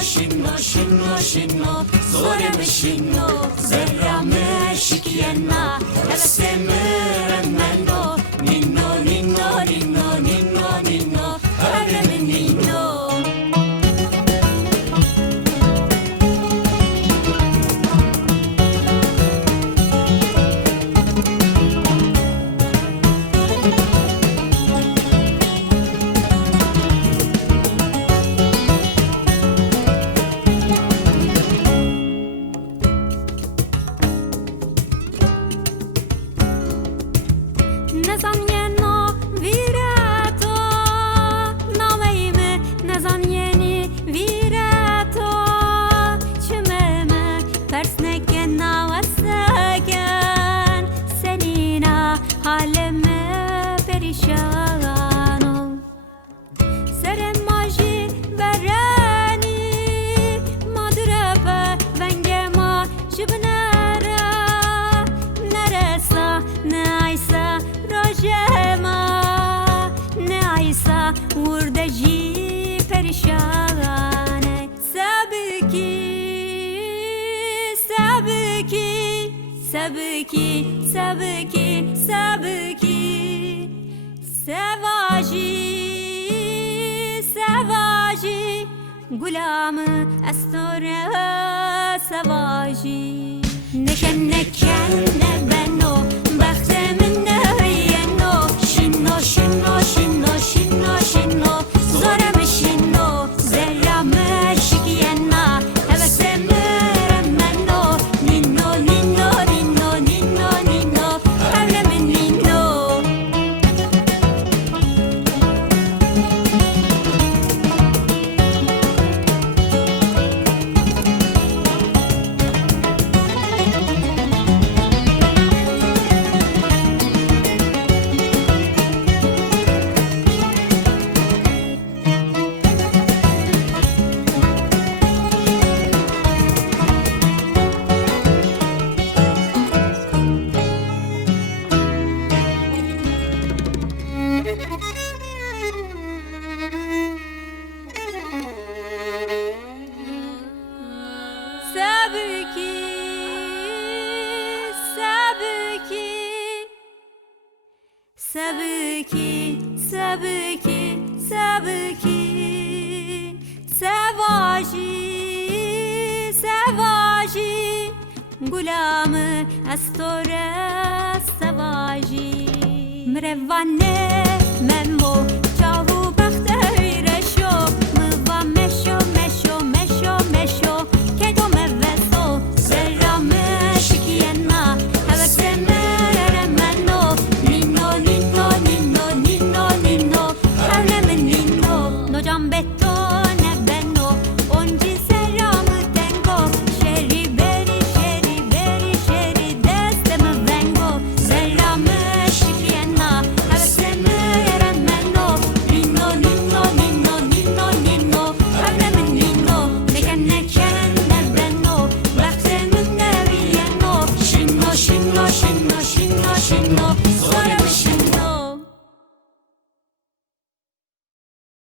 شینو شینو شینو زورم شینو زرم شکینا هستمرم منو نینو نینو نینو نینو نینو هرم نینو Sabki, sabki, sabki, savaji, savaji, gulamı astora savaji. Neken neken ne beno, baktemin ne yeno, şino şino şino şino şino, zorem şino, zerram şikiyena, hevesemem meno, nino nino. Sabki, sabki, sabki, sabki, savaji, savaji, gulamı astora savaji, mrevane.